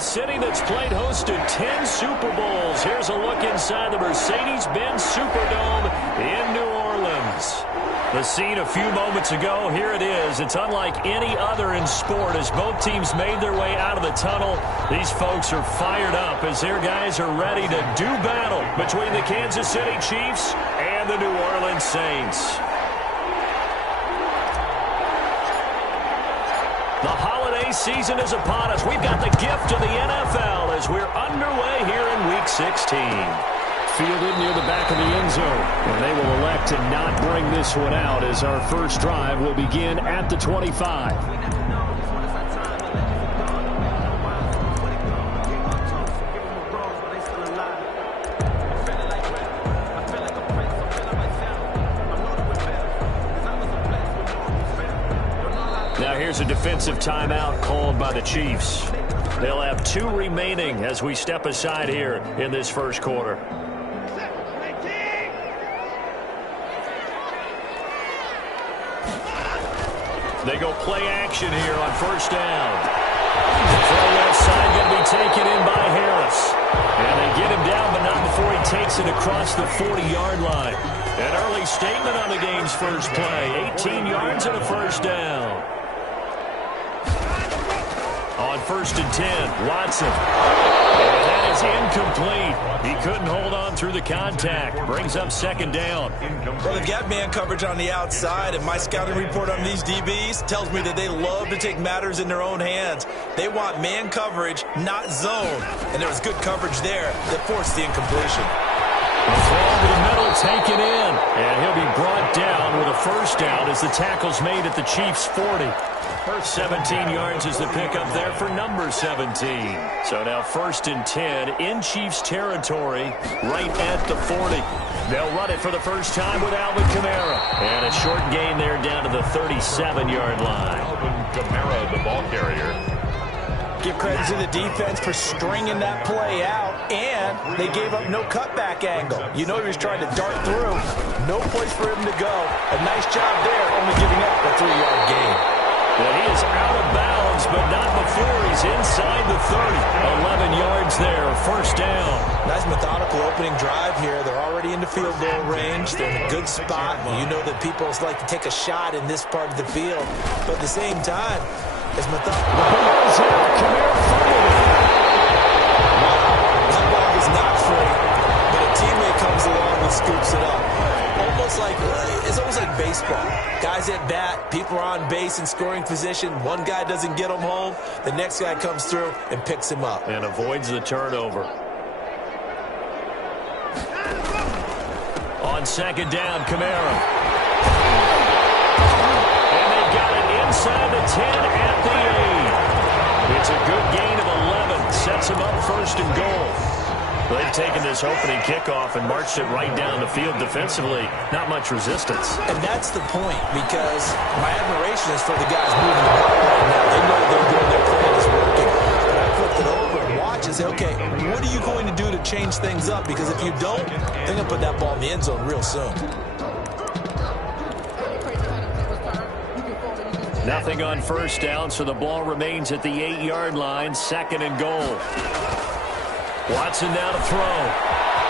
A city that's played host to 10 Super Bowls. Here's a look inside the Mercedes-Benz Superdome in New Orleans. The scene a few moments ago, here it is. It's unlike any other in sport as both teams made their way out of the tunnel. These folks are fired up as their guys are ready to do battle between the Kansas City Chiefs and the New Orleans Saints. The holiday season is upon us. We've got the gift of the NFL as we're underway here in Week 16. Fielded near the back of the end zone. And they will elect to not bring this one out as our first drive will begin at the 25. Now here's a defensive timeout called by the Chiefs. They'll have 2 remaining as we step aside here in this first quarter. They go play action here on first down. Throw left side going to be taken in by Harris. And they get him down, but not before he takes it across the 40-yard line. An early statement on the game's first play. 18 yards and a first down. On first and 10, Watson. And that is incomplete. He couldn't hold on through the contact. Brings up second down. Well, they've got man coverage on the outside, and my scouting report on these DBs tells me that they love to take matters in their own hands. They want man coverage, not zone. And there was good coverage there that forced the incompletion. The throw to the middle, taken in. And he'll be brought down with a first down as the tackle's made at the Chiefs' 40. First 17 yards is the pickup there for number 17. So now first and 10 in Chiefs territory right at the 40. They'll run it for the first time with Alvin Kamara. And a short gain there down to the 37-yard line. Alvin Kamara, the ball carrier. Give credit to the defense for stringing that play out, and they gave up no cutback angle. You know he was trying to dart through. No place for him to go. A nice job there, only giving up a 3-yard gain. Well, he is out of bounds, but not before he's inside the 30. 11 yards there, first down. Nice methodical opening drive here. They're already into field goal range. They're in a good spot. You know that people like to take a shot in this part of the field. But at the same time, it's methodical. The ball is out. Kamara fumbled it. That ball is not free, but a teammate comes along and scoops it up. It's almost like baseball. Guys at bat, people are on base in scoring position. One guy doesn't get him home. The next guy comes through and picks him up. And avoids the turnover. On second down, Kamara. And they've got it inside the 10 at the 8. It's a good gain of 11. Sets him up first and goal. They've taken this opening kickoff and marched it right down the field defensively. Not much resistance. And that's the point, because my admiration is for the guys moving the ball right now. They know they're doing their plan is working. But I flipped it over and watch and say, okay, what are you going to do to change things up? Because if you don't, they're going to put that ball in the end zone real soon. Nothing on first down, so the ball remains at the 8-yard line. Second and goal. Watson now to throw.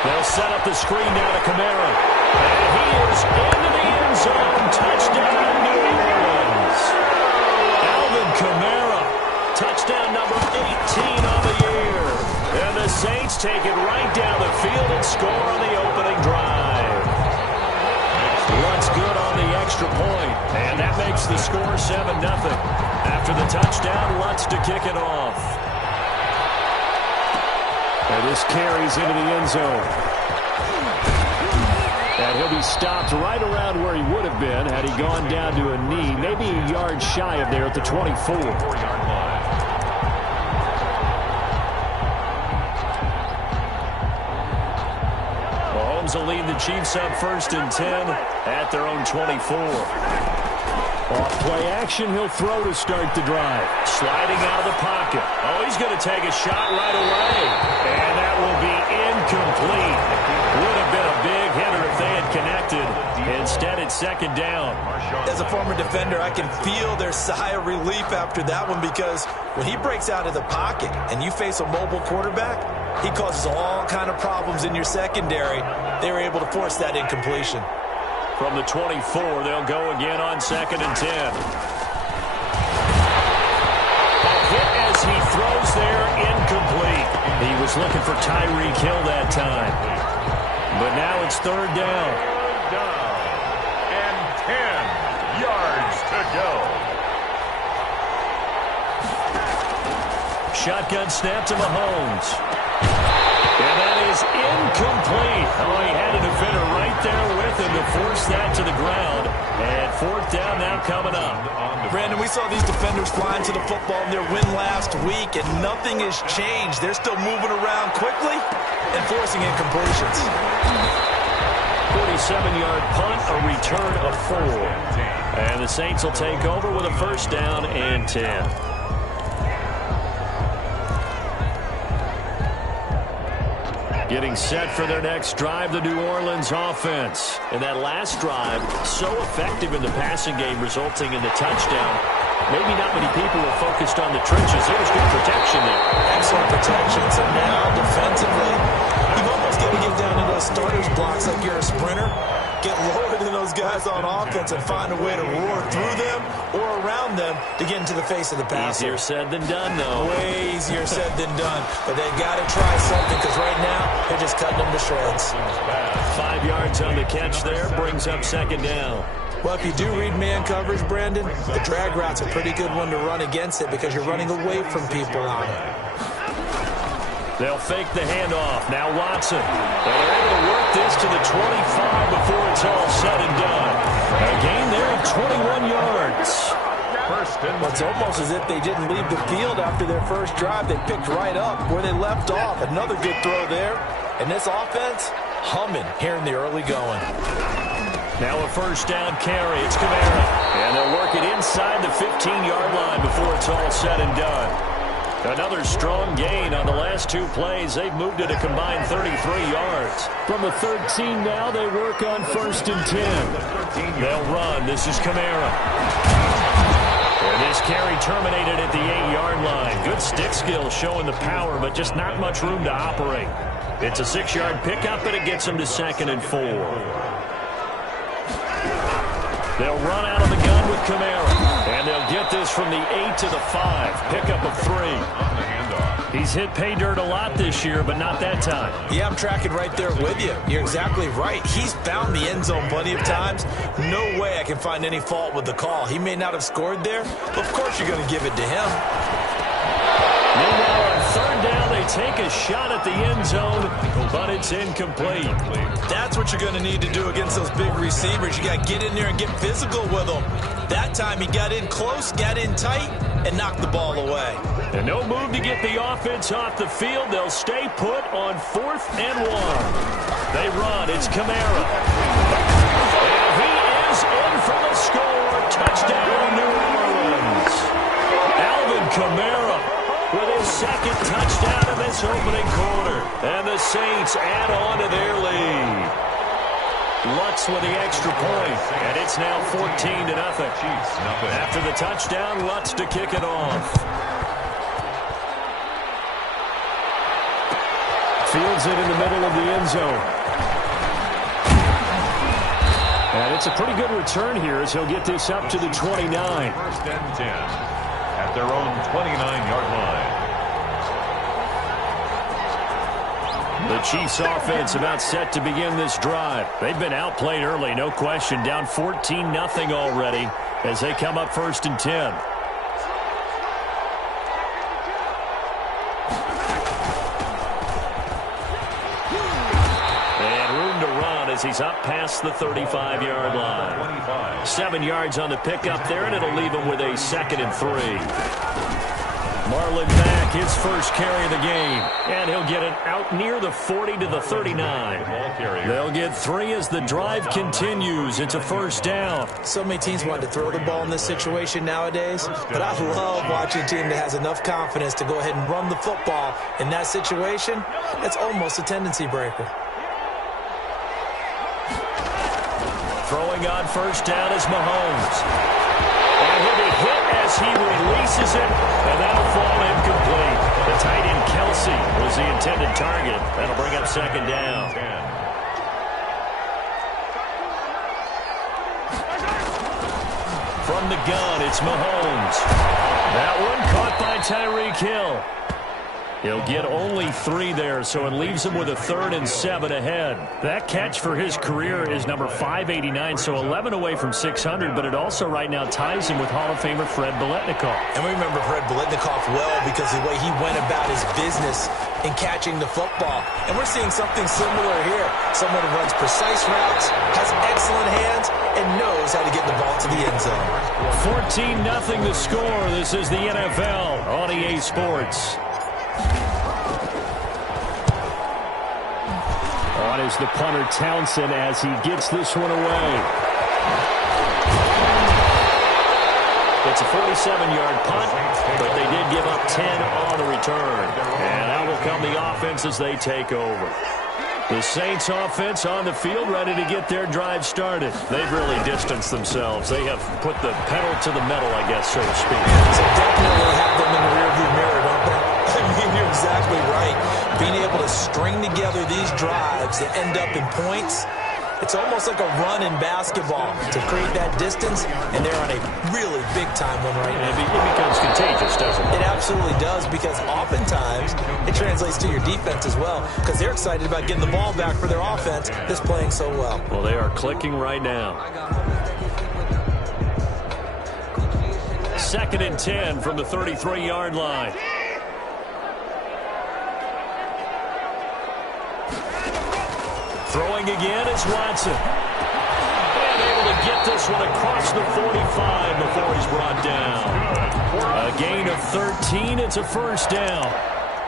They'll set up the screen now to Kamara. And he is into the end zone. Touchdown, New Orleans. Alvin Kamara. Touchdown number 18 on the year. And the Saints take it right down the field and score on the opening drive. Lutz good on the extra point. And that makes the score 7-0. After the touchdown, Lutz to kick it off. And this carries into the end zone. And he'll be stopped right around where he would have been had he gone down to a knee, maybe a yard shy of there at the 24. 4-yard line. Mahomes will lead the Chiefs up first and 10 at their own 24. Off play action, he'll throw to start the drive. Sliding out of the pocket. Oh, he's going to take a shot right away. And that will be incomplete. Would have been a big hitter if they had connected. Instead, it's second down. As a former defender, I can feel their sigh of relief after that one, because when he breaks out of the pocket and you face a mobile quarterback, he causes all kind of problems in your secondary. They were able to force that incompletion. From the 24, they'll go again on second and 10. A hit as he throws there, incomplete. He was looking for Tyreek Hill that time. But now it's third down. Third down and 10 yards to go. Shotgun snap to Mahomes. And that is incomplete. Oh, he had a defender right there with him to force that to the ground. And fourth down now coming up. Brandon, we saw these defenders flying to the football in their win last week, and nothing has changed. They're still moving around quickly and forcing incompletions. 47-yard punt, a return of 4. And the Saints will take over with a first down and 10. Getting set for their next drive, the New Orleans offense. And that last drive, so effective in the passing game, resulting in the touchdown. Maybe not many people were focused on the trenches. There was good protection there. Excellent protection. So now, defensively, you've almost got to get down in those starters blocks like you're a sprinter. Get lower than those guys on offense and find a way to roar through them or around them to get into the face of the passer. Easier said than done, though. Way easier said than done. But they've got to try something, because right now they're just cutting them to shreds. 5 yards on the catch there, brings up second down. Well, if you do read man coverage, Brandon, the drag route's a pretty good one to run against it, because you're running away from people on it. They'll fake the handoff. Now Watson. And they're able to work this to the 25 before it's all said and done. A gain there of 21 yards. Well, it's almost as if they didn't leave the field after their first drive. They picked right up where they left off. Another good throw there. And this offense, humming here in the early going. Now a first down carry. It's Kamara. And they'll work it inside the 15-yard line before it's all said and done. Another strong gain on the last 2 plays. They've moved it a combined 33 yards. From the 13 now, they work on first and 10. They'll run. This is Kamara. And this carry terminated at the 8-yard line. Good stick skill showing the power, but just not much room to operate. It's a 6-yard pickup, and it gets them to second and 4. They'll run out of the gun with Kamara. And they'll get this from the 8 to the 5. Pickup of 3. He's hit pay dirt a lot this year, but not that time. Yeah, I'm tracking right there with you. You're exactly right. He's found the end zone plenty of times. No way I can find any fault with the call. He may not have scored there, but of course you're going to give it to him. Meanwhile, on third down, they take a shot at the end zone, but it's incomplete. That's what you're going to need to do against those big receivers. You got to get in there and get physical with them. That time he got in close, got in tight, and knocked the ball away. And no move to get the offense off the field. They'll stay put on 4th and 1. They run. It's Kamara. And he is in for the score. Touchdown, New Orleans. Alvin Kamara with his second touchdown of this opening quarter. And the Saints add on to their lead. Lutz with the extra point, and it's now 14-0. After the touchdown, Lutz to kick it off. Fields it in the middle of the end zone. And it's a pretty good return here as he'll get this up to the 29. First and 10 at their own 29-yard line. The Chiefs offense about set to begin this drive. They've been outplayed early, no question. Down 14-0 already as they come up first and 10. And room to run as he's up past the 35-yard line. 7 yards on the pickup there, and it'll leave him with a 2nd and 3. Marlon Mack, his first carry of the game. And he'll get it out near the 40 to the 39. They'll get 3 as the drive continues. It's a first down. So many teams want to throw the ball in this situation nowadays, but I love watching a team that has enough confidence to go ahead and run the football in that situation. It's almost a tendency breaker. Throwing throwing on first down is Mahomes. And he'll be hit as he releases it, and that'll fall incomplete. The tight end Kelsey was the intended target. That'll bring up second down. From the gun, it's Mahomes. That one caught by Tyreek Hill. He'll get only 3 there, so it leaves him with a 3rd and 7 ahead. That catch for his career is number 589, so 11 away from 600, but it also right now ties him with Hall of Famer Fred Biletnikoff. And we remember Fred Biletnikoff well because the way he went about his business in catching the football. And we're seeing something similar here. Someone who runs precise routes, has excellent hands, and knows how to get the ball to the end zone. 14-0 the score. This is the NFL on EA Sports. On is the punter Townsend as he gets this one away. It's a 47-yard punt, but they did give up 10 on the return. And out will come the offense as they take over. The Saints offense on the field ready to get their drive started. They've really distanced themselves. They have put the pedal to the metal, I guess, so to speak. So definitely have them in the rearview mirror, don't they? I mean, you're exactly right. Being able to string together these drives that end up in points, it's almost like a run in basketball to create that distance, and they're on a really big-time one right now. It becomes contagious, doesn't it? It absolutely does, because oftentimes it translates to your defense as well, because they're excited about getting the ball back for their offense that's playing so well. Well, they are clicking right now. 2nd and 10 from the 33-yard line. Throwing again is Watson. And able to get this one across the 45 before he's brought down. A gain of 13. It's a first down.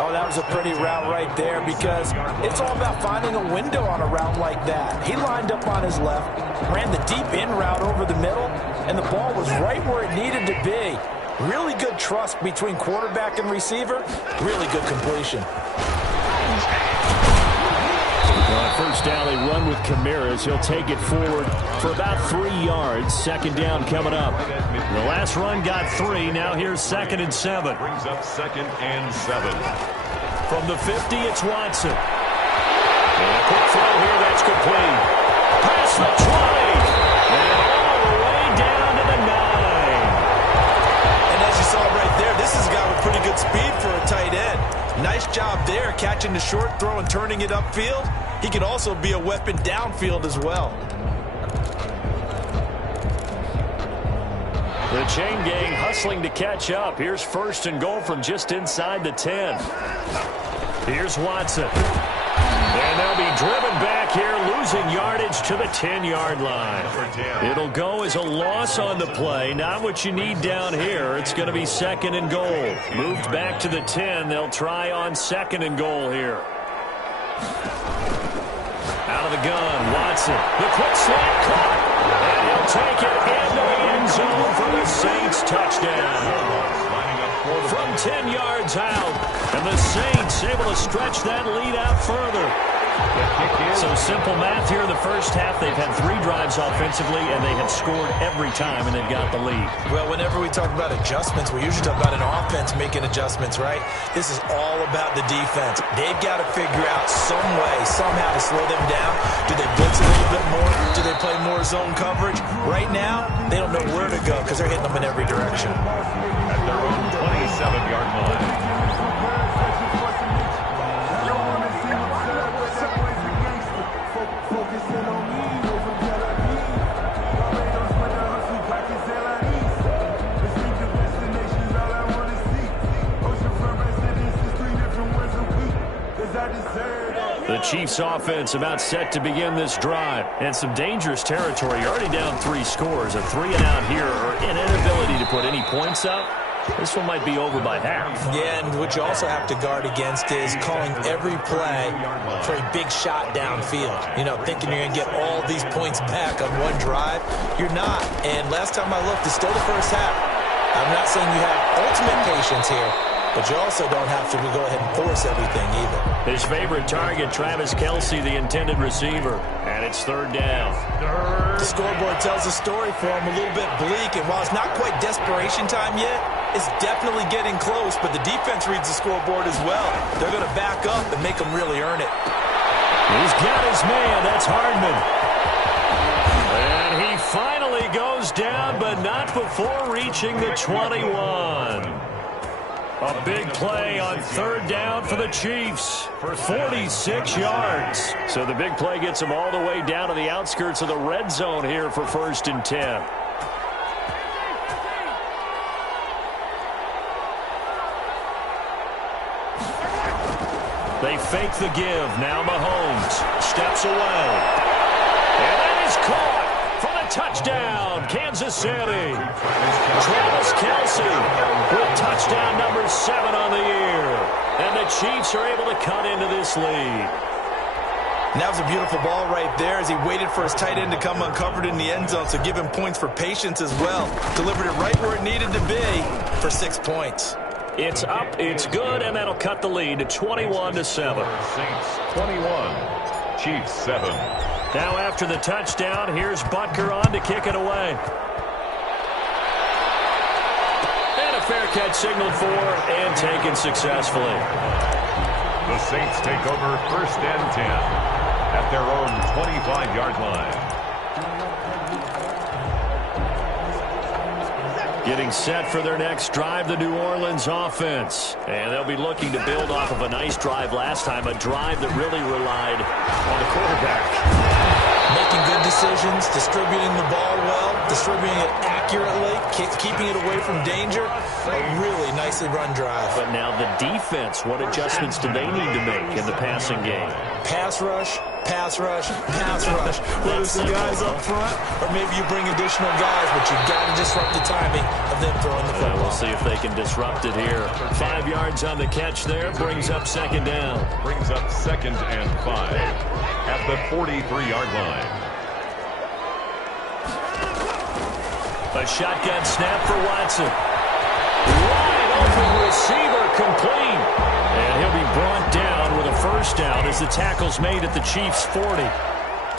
Oh, that was a pretty route right there, because it's all about finding a window on a route like that. He lined up on his left, ran the deep in route over the middle, and the ball was right where it needed to be. Really good trust between quarterback and receiver. Really good completion. On first down, they run with Camaras. He'll take it forward for about 3 yards. Second down coming up. The last run got 3. Now here's 2nd and 7. Brings up 2nd and 7. From the 50, it's Watson. And a quick throw here, that's complete. Past the 20. And all the way down to the 9. And as you saw right there, this is a guy with pretty good speed for a tight end. Nice job there, catching the short throw and turning it upfield. He can also be a weapon downfield as well. The chain gang hustling to catch up. Here's 1st and goal from just inside the 10. Here's Watson. And they'll be driven back here, losing yardage to the 10-yard line. It'll go as a loss on the play. Not what you need down here. It's going to be 2nd and goal. Moved back to the 10. They'll try on 2nd and goal here. Out of the gun, Watson. The quick slant caught. And he'll take it into the end zone for the Saints touchdown. From 10 yards out. And the Saints able to stretch that lead out further. So simple math here in the first half. They've had 3 drives offensively, and they have scored every time, and they've got the lead. Well, whenever we talk about adjustments, we usually talk about an offense making adjustments, right? This is all about the defense. They've got to figure out some way, somehow to slow them down. Do they blitz a little bit more? Do they play more zone coverage? Right now, they don't know where to go because they're hitting them in every direction. At their own 27-yard line. The Chiefs offense about set to begin this drive. And some dangerous territory. You're already down 3 scores. A 3-and-out here, or an inability to put any points up. This one might be over by half. Yeah, and what you also have to guard against is calling every play for a big shot downfield. You know, thinking you're going to get all these points back on one drive. You're not. And last time I looked, it's still the first half. I'm not saying you have ultimate patience here, but you also don't have to go ahead and force everything either. His favorite target, Travis Kelce, the intended receiver. And it's third down. The scoreboard tells a story for him, a little bit bleak, and while it's not quite desperation time yet, it's definitely getting close, but the defense reads the scoreboard as well. They're going to back up and make them really earn it. He's got his man. That's Hardman. And he finally goes down, but not before reaching the 21. A big play on third down for the Chiefs for 46 yards. So the big play gets them all the way down to the outskirts of the red zone here for 1st and 10. They fake the give. Now Mahomes steps away. And that is caught for the touchdown, Kansas City. Travis Kelce with touchdown number 7 on the year. And the Chiefs are able to cut into this lead. And that was a beautiful ball right there as he waited for his tight end to come uncovered in the end zone, so give him points for patience as well. Delivered it right where it needed to be for 6 points. It's up, it's good, and that'll cut the lead to 21-7. Saints 21, Chiefs 7. Now after the touchdown, here's Butker on to kick it away. And a fair catch signaled for and taken successfully. The Saints take over 1st and 10 at their own 25-yard line. Getting set for their next drive, the New Orleans offense. And they'll be looking to build off of a nice drive last time, a drive that really relied on the quarterback. Making good decisions, distributing the ball well, distributing it accurately, keeping it away from danger. A really nicely run drive. But now the defense, what adjustments do they need to make in the passing game? Pass rush, pass rush, pass rush. Whether it's the guys up front, or maybe you bring additional guys, but you've got to disrupt the timing of them throwing the football. We'll see if they can disrupt it here. 5 yards on the catch there, brings up 2nd down. Brings up 2nd and 5 at the 43-yard line. A shotgun snap for Watson. Wide open receiver complete. And he'll be brought down with a 1st down as the tackle's made at the Chiefs' 40.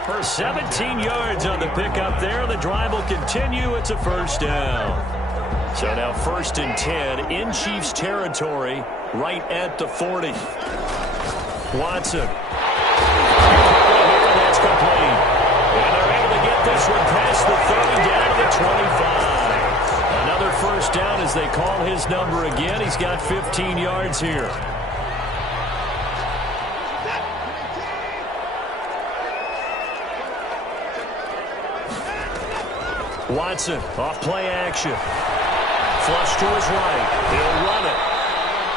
For 17 yards on the pickup there, the drive will continue. It's a 1st down. So now 1st and 10 in Chiefs territory right at the 40. Watson. That's complete. And they're able to get this one past the 30 down to the 25. Another 1st down as they call his number again. He's got 15 yards here. Watson off play action. Flush to his right. He'll run it.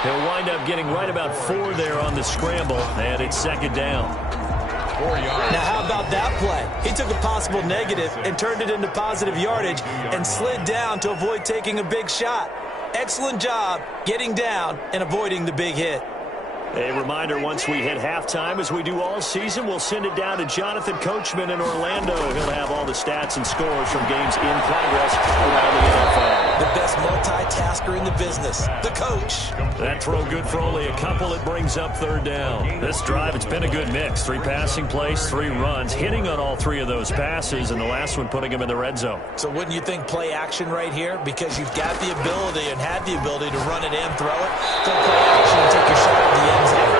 He'll wind up getting right about 4 there on the scramble, and it's 2nd down. 4 yards. Now, how about that play? He took a possible negative and turned it into positive yardage and slid down to avoid taking a big shot. Excellent job getting down and avoiding the big hit. A reminder, once we hit halftime, as we do all season, we'll send it down to Jonathan Coachman in Orlando. He'll have all the stats and scores from games in progress around the NFL. The best multitasker in the business, the coach. That throw good for only a couple. It brings up 3rd down. This drive, it's been a good mix. 3 passing plays, 3 runs, hitting on all 3 of those passes, and the last one putting him in the red zone. So wouldn't you think play action right here? Because you've got the ability and had the ability to run it and throw it. Go play action and take your shot at the end zone.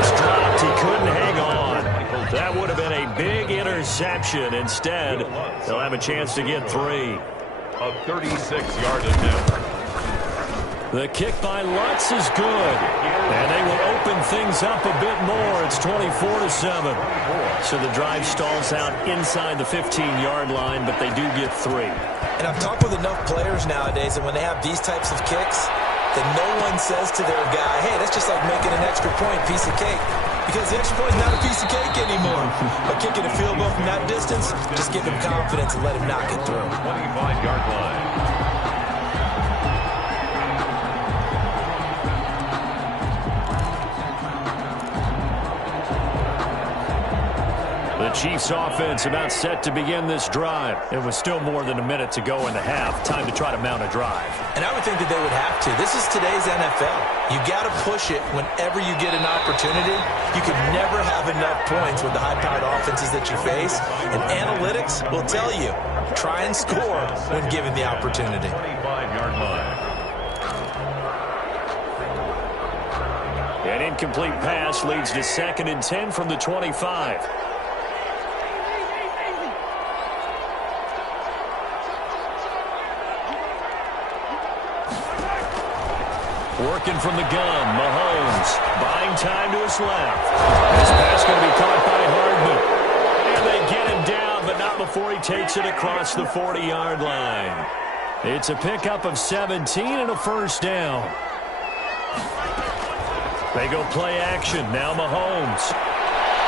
It's dropped. He couldn't hang on. That would have been a big interception. Instead, they'll have a chance to get 3. A 36-yard attempt. The kick by Lutz is good. And they will open things up a bit more. It's 24-7. So the drive stalls out inside the 15-yard line, but they do get 3. And I've talked with enough players nowadays, and when they have these types of kicks, that no one says to their guy, hey, that's just like making an extra point, piece of cake. Because the extra point is not a piece of cake anymore. But kicking a field goal from that distance, just give him confidence and let him knock it through. 25-yard line. The Chiefs offense about set to begin this drive. It was still more than a minute to go in the half. Time to try to mount a drive. And I would think that they would have to. This is today's NFL. You got to push it whenever you get an opportunity. You can never have enough points with the high-powered offenses that you face. And analytics will tell you, try and score when given the opportunity. 25-yard line. An incomplete pass leads to 2nd and 10 from the 25. Working from the gun, Mahomes buying time to his left. This pass going to be caught by Hardman. And they get him down, but not before he takes it across the 40-yard line. It's a pickup of 17 and a first down. They go play action. Now Mahomes.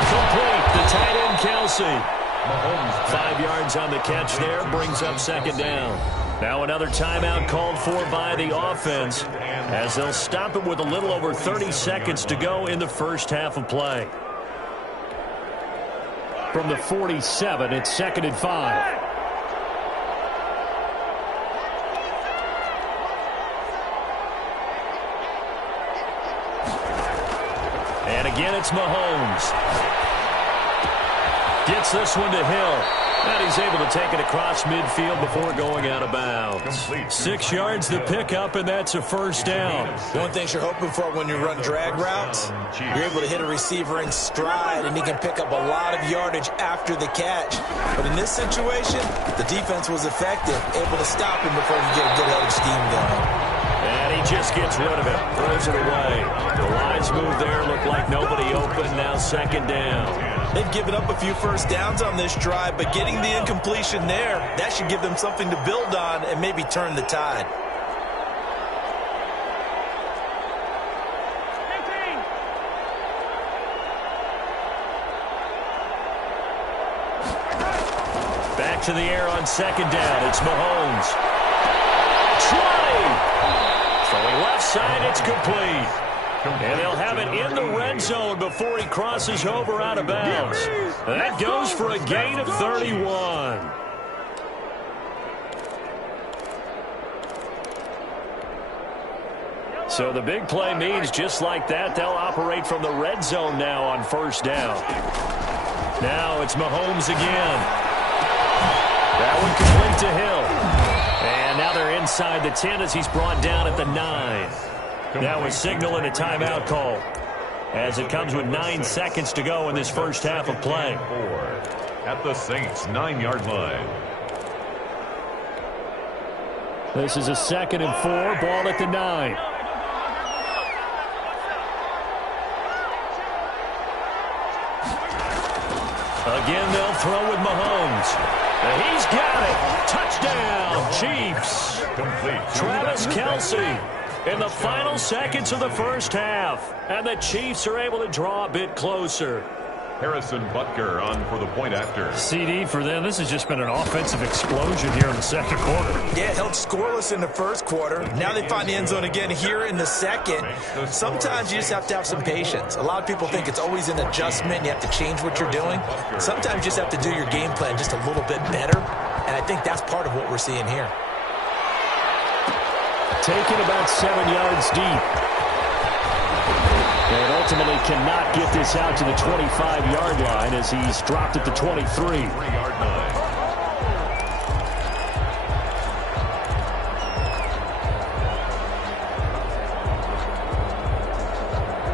Complete. The tight end, Kelsey. Mahomes 5 yards on the catch there. Brings up 2nd down. Now another timeout called for by the offense as they'll stop it with a little over 30 seconds to go in the first half of play. From the 47, it's 2nd and 5. And again, it's Mahomes. Gets this one to Hill. And he's able to take it across midfield before going out of bounds. 6 yards the pickup, and that's a first down. One thing you're hoping for when you run drag routes, you're able to hit a receiver in stride, and he can pick up a lot of yardage after the catch. But in this situation, the defense was effective, able to stop him before he get a good head of steam going. And he just gets rid of it, throws it away. The lines move there, look like nobody open, now 2nd down. They've given up a few first downs on this drive, but getting the incompletion there, that should give them something to build on and maybe turn the tide. Back to the air on 2nd down. It's Mahomes. 20. Throwing left side, it's complete. And they'll have it in the red zone before he crosses over out of bounds. That goes for a gain of 31. So the big play means just like that, they'll operate from the red zone now on first down. Now it's Mahomes again. That one complete to Hill. And now they're inside the 10 as he's brought down at the 9. That was signaling a timeout call as it comes with 9 seconds to go in this first half of play. At the Saints' 9-yard line. This is a 2nd and 4, ball at the 9. Again, they'll throw with Mahomes. And he's got it. Touchdown, Chiefs. Complete. Travis Kelsey in the final seconds of the first half. And the Chiefs are able to draw a bit closer. Harrison Butker on for the point after. CD for them. This has just been an offensive explosion here in the second quarter. Yeah, held scoreless in the first quarter. Now they find the end zone again here in the second. Sometimes you just have to have some patience. A lot of people think it's always an adjustment. You have to change what you're doing. Sometimes you just have to do your game plan just a little bit better. And I think that's part of what we're seeing here. Taken about 7 yards deep. And ultimately cannot get this out to the 25-yard line as he's dropped at the 23. 3-yard line.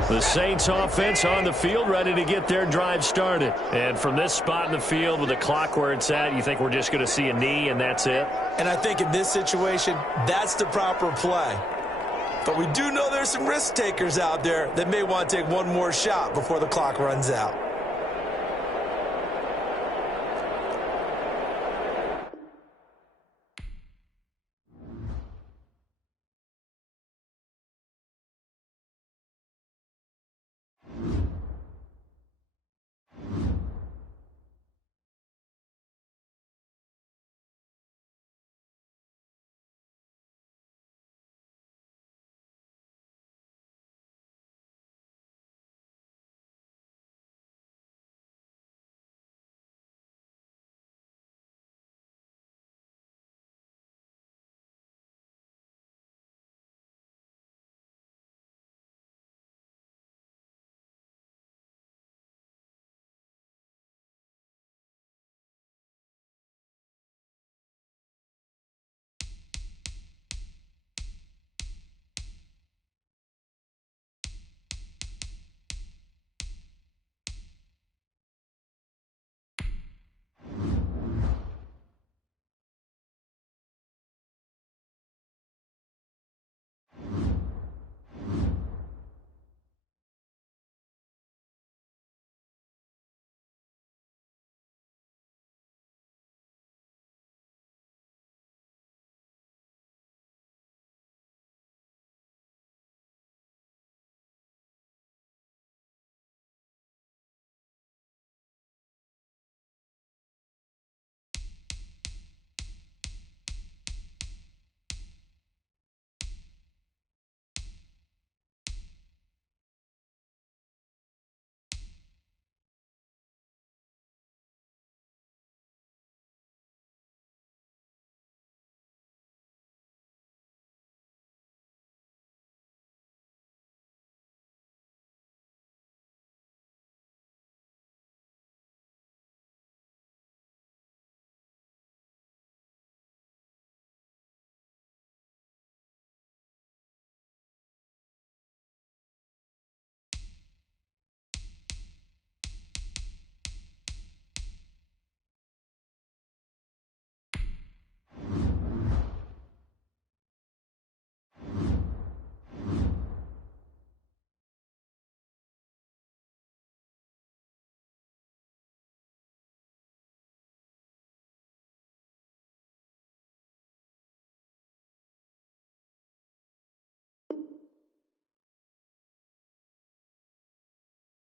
The Saints offense on the field ready to get their drive started. And from this spot in the field with the clock where it's at, you think we're just going to see a knee and that's it? And I think in this situation, that's the proper play. But we do know there's some risk takers out there that may want to take one more shot before the clock runs out.